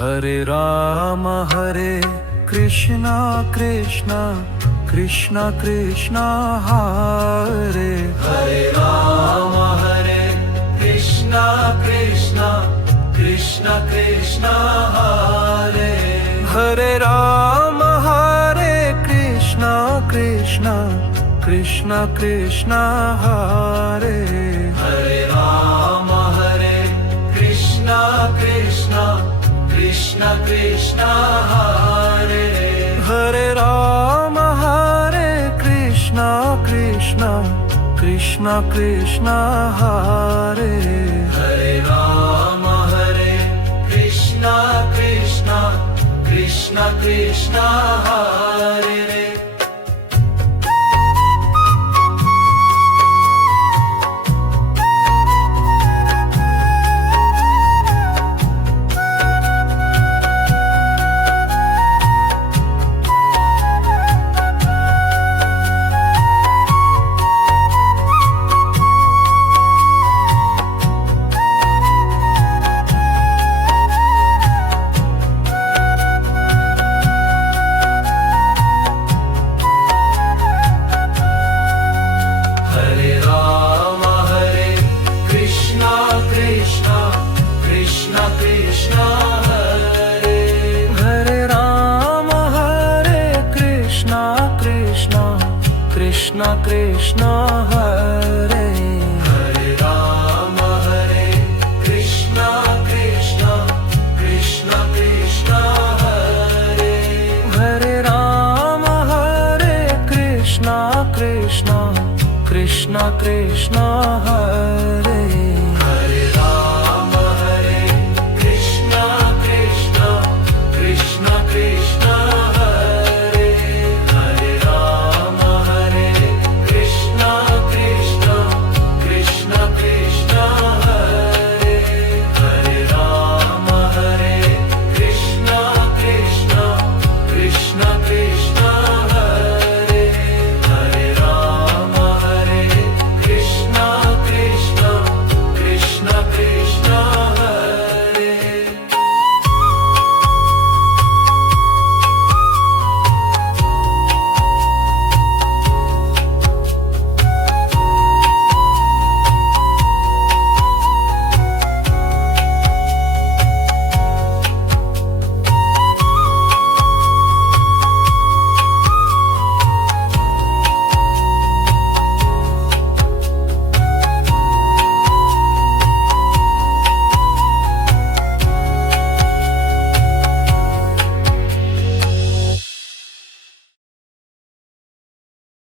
Hare Krishna Krishna Krishna Krishna Hare Hare Ram Hare Krishna Krishna Krishna Krishna Hare Hare Ram Hare Krishna Krishna Krishna Krishna Hare Hare Ram Hare Krishna Krishna Krishna Krishna Hare Hare Ram Hare Krishna Krishna Krishna Krishna Hare Hare Ram Hare Krishna Krishna Krishna Krishna Hare Krishna Krishna Hare Hare Ram Hare Krishna Krishna Krishna Krishna